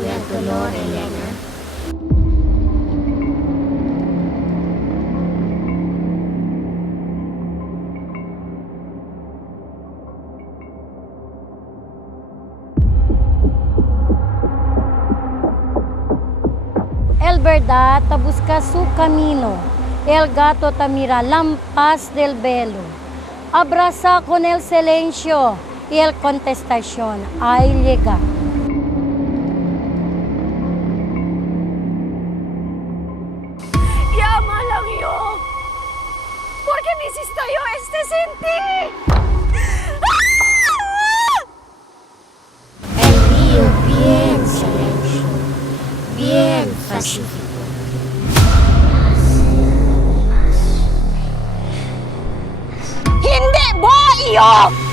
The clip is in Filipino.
del dolor, Elena. El verdad te busca su camino, el gato te mira lampas del velo. Abraza con el silencio y el contestación ahí llega. Llama lang yun! Porque necesito yo este sentir! El río bien silencio, bien pacífico. Hindi mo iyo!